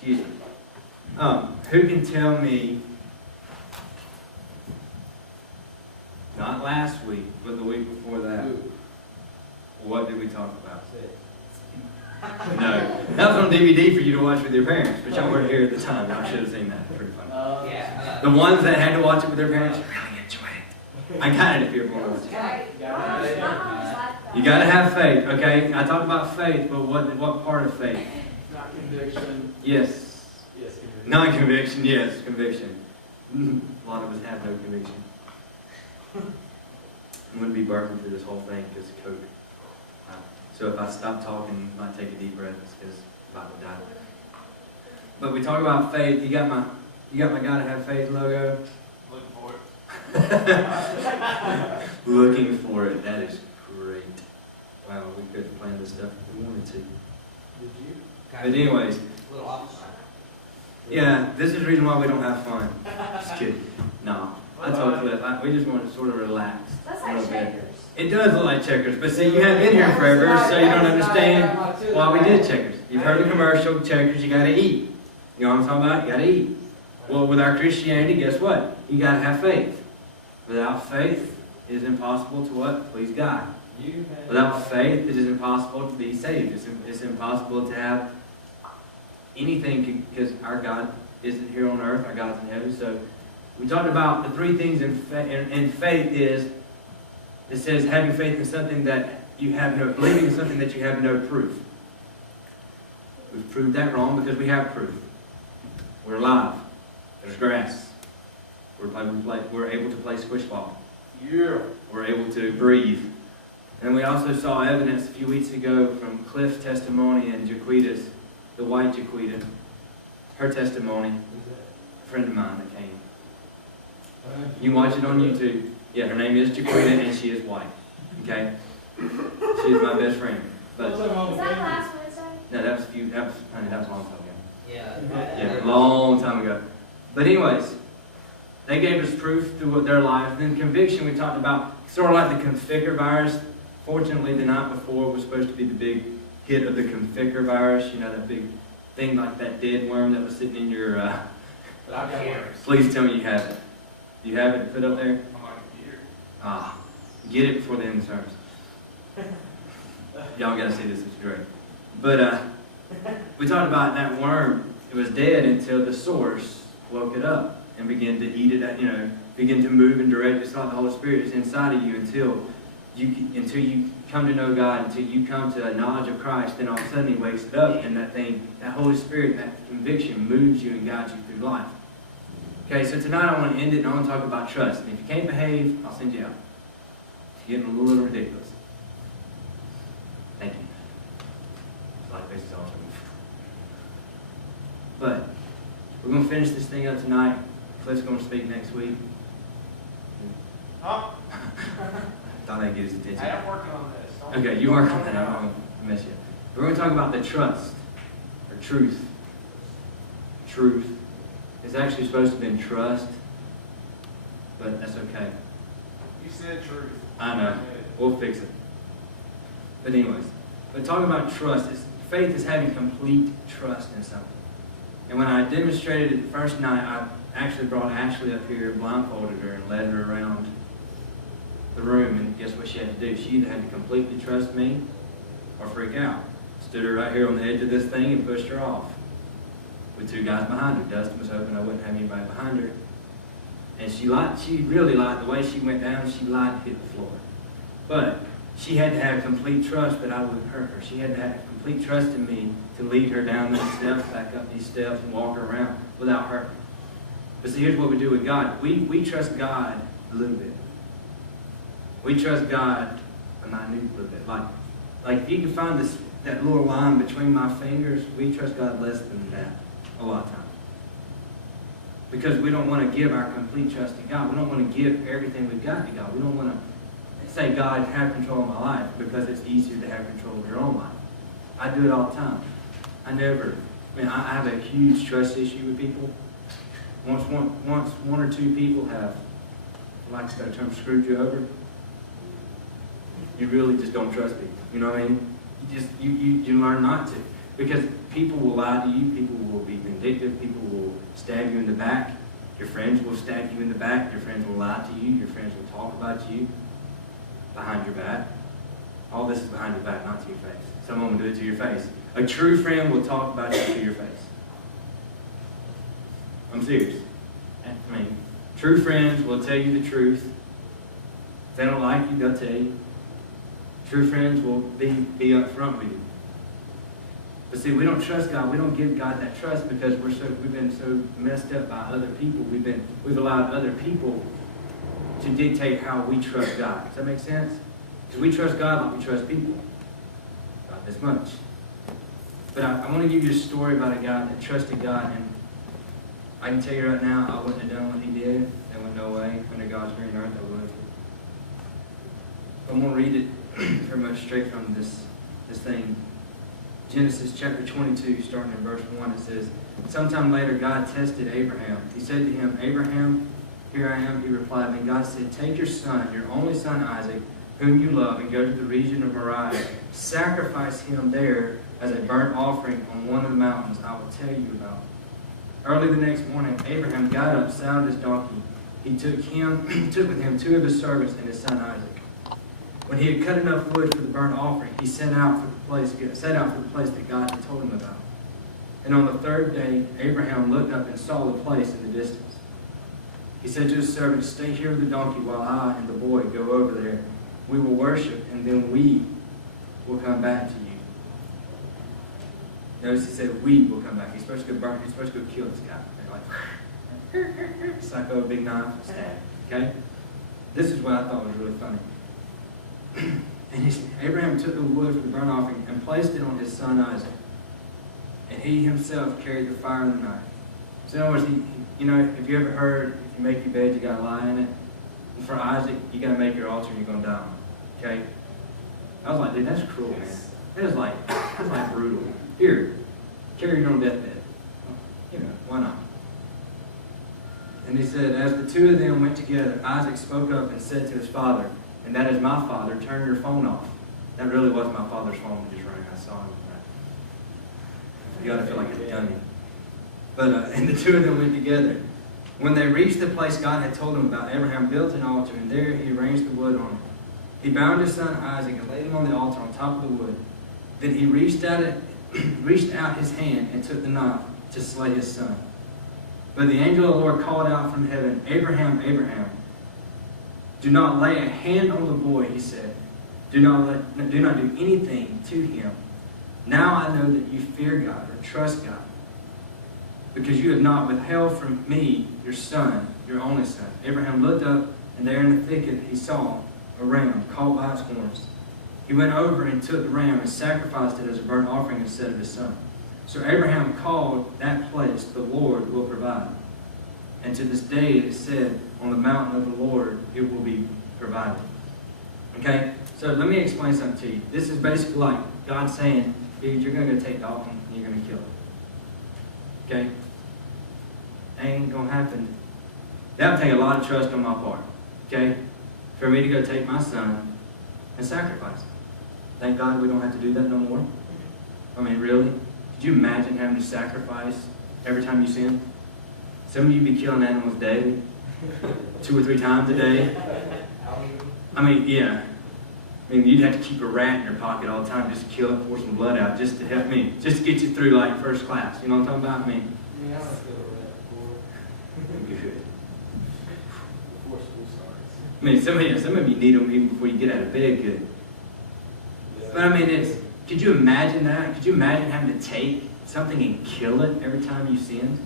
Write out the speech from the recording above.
Excuse me. Who can tell me, not last week, but the week before that, what did we talk about? No. That was on DVD for you to watch with your parents, but y'all weren't here at the time. Y'all should have seen that. Pretty funny. Yeah. The ones that had to watch it with their parents really enjoyed it. I got it if you're born with it. You got to have faith, okay? I talked about faith, but what part of faith? Not conviction. Yes. Yes, conviction. Not conviction, yes, conviction. A lot of us have no conviction. I'm going to be burping through this whole thing because of Coke. So if I stop talking, I might take a deep breath because I'm about to die. But we talk about faith. You got my gotta have faith logo? Looking for it. Looking for it. That is great. Wow, we could have planned this stuff if we wanted to. Did you? But anyways, A little offside. yeah, this is the reason why we don't have fun. Just kidding. No. I told Cliff, we just want to sort of relax. That's a like little bit. Checkers. It does look like Checkers, but see, you haven't been here forever, so you don't understand why we did Checkers. You've heard the commercial, Checkers, you gotta eat. You know what I'm talking about? You gotta eat. Well, with our Christianity, guess what? You gotta have faith. Without faith, it is impossible to what? Please God. Without faith, it is impossible to be saved. It's impossible to have anything because our God isn't here on earth, our God's in heaven. So we talked about the three things in faith is, it says having faith in something that you have no, believing in something that you have no proof. We've proved that wrong because we have proof. We're alive. There's grass. We're able to play squish ball. Yeah. We're able to breathe. And we also saw evidence a few weeks ago from Cliff's testimony and Jaquita's, the white Jaquita, her testimony, a friend of mine that came. You can watch it on YouTube. Yeah, her name is Jaquita and she is white. Okay? She is my best friend. But Is that last Wednesday? no, that was a long time ago. Yeah. Yeah, a long time ago. But anyways, they gave us proof through their life. And then conviction, we talked about sort of like the conficker virus. Fortunately, the night before was supposed to be the big hit of the conficker virus. You know, that big thing like that dead worm that was sitting in your... But I've got one. Please tell me you have it. Do you have it put up there? On my computer. Get it before the end of the service. Y'all gotta see this, it's great. But we talked about that worm. It was dead until the source woke it up and began to eat it, begin to move and direct. It's like the Holy Spirit is inside of you until you come to know God, until you come to a knowledge of Christ. Then all of a sudden He wakes it up, and that Holy Spirit, that conviction moves you and guides you through life. Okay, so tonight I want to end it and I want to talk about trust. And if you can't behave, I'll send you out. It's getting a little ridiculous. Thank you. It's like this is awesome. But we're going to finish this thing up tonight. Cliff's going to speak next week. Huh? Thought I'd get his attention. I am working on this. Okay, you work on that. I'm going to mess you up. We're going to talk about the trust, or truth. Truth. It's actually supposed to have been trust, but that's okay. You said truth. I know. We'll fix it. But anyways, but talking about trust, faith is having complete trust in something. And when I demonstrated it the first night, I actually brought Ashley up here, blindfolded her, and led her around the room. And guess what she had to do? She either had to completely trust me or freak out. Stood her right here on the edge of this thing and pushed her off. With two guys behind her. Dustin was hoping I wouldn't have anybody behind her. And she really lied. The way she went down, she lied to hit the floor. But she had to have complete trust that I wouldn't hurt her. She had to have complete trust in me to lead her down these steps, back up these steps, and walk her around without hurting her. But see, here's what we do with God. We trust God a little bit. We trust God a minute little bit. Like if you can find that little line between my fingers, we trust God less than that. A lot of times. Because we don't want to give our complete trust to God. We don't want to give everything we've got to God. We don't want to say, God, have control of my life, because it's easier to have control of your own life. I do it all the time. I have a huge trust issue with people. Once one or two people have, for lack of a better term, screwed you over, you really just don't trust people. You know what I mean? You learn not to. Because people will lie to you, people will be vindictive, people will stab you in the back, your friends will stab you in the back, your friends will lie to you, your friends will talk about you behind your back. All this is behind your back, not to your face. Some of them will do it to your face. A true friend will talk about you to your face. I'm serious. I mean, true friends will tell you the truth. If they don't like you, they'll tell you. True friends will be up front with you. But see, we don't trust God. We don't give God that trust because we've been so messed up by other people. We've allowed other people to dictate how we trust God. Does that make sense? Because we trust God like we trust people. Not this much. But I want to give you a story about a guy that trusted God, and I can tell you right now, I wouldn't have done what he did. There went no way under God's green earth I would. I'm going to read it pretty much straight from this thing. Genesis chapter 22, starting in verse 1, it says, "Sometime later God tested Abraham. He said to him, 'Abraham, here I am,' he replied. Then God said, 'Take your son, your only son Isaac, whom you love, and go to the region of Moriah. Sacrifice him there as a burnt offering on one of the mountains I will tell you about.' Early the next morning, Abraham got up, saddled his donkey. He took with him 2 of his servants and his son Isaac. When he had cut enough wood for the burnt offering, he set out for the place that God had told him about. And on the 3rd day, Abraham looked up and saw the place in the distance. He said to his servant, 'Stay here with the donkey while I and the boy go over there. We will worship, and then we will come back to you.'" Notice he said, "We will come back." He's supposed to go burn. He's supposed to go kill this guy. And like, psycho, big knife, stab. Okay? This is what I thought was really funny. And Abraham took the wood for the burnt offering and placed it on his son Isaac. And he himself carried the fire and the knife. So in other words, if you ever heard, if you make your bed, you got to lie in it. And for Isaac, you got to make your altar and you're going to die on it. Okay? I was like, dude, that's cruel, man. That's like brutal. Here, carry your own deathbed. Why not? And he said, as the 2 of them went together, Isaac spoke up and said to his father, "And that is my father, turn your phone off." That really was my father's phone just rang. I saw him. You ought to feel like a dummy. But, and the 2 of them went together. When they reached the place God had told them about, Abraham built an altar, and there he arranged the wood on it. He bound his son Isaac and laid him on the altar on top of the wood. Then he reached out his hand and took the knife to slay his son. But the angel of the Lord called out from heaven, "Abraham, Abraham. Do not lay a hand on the boy," he said. Do not do anything to him. Now I know that you fear God or trust God, because you have not withheld from me your son, your only son." Abraham looked up, and there in the thicket he saw a ram caught by its horns. He went over and took the ram and sacrificed it as a burnt offering instead of his son. So Abraham called that place, "The Lord will provide." And to this day it is said, "On the mountain of the Lord it will be provided." Okay? So let me explain something to you. This is basically like God saying, "Dude, you're going to go take Dalton and you're going to kill him." Okay? Ain't going to happen. That would take a lot of trust on my part. Okay? For me to go take my son and sacrifice him. Thank God we don't have to do that no more. I mean, really? Could you imagine having to sacrifice every time you sin? Some of you be killing animals daily, 2 or 3 times a day. I mean, yeah. I mean, you'd have to keep a rat in your pocket all the time just to kill it, pour some blood out, just to help me, just to get you through like first class. You know what I'm talking about? I mean, I don't feel a rat before. good. Before school starts. I mean, some of you need them even before you get out of bed. Good. But I mean, could you imagine that? Could you imagine having to take something and kill it every time you sinned?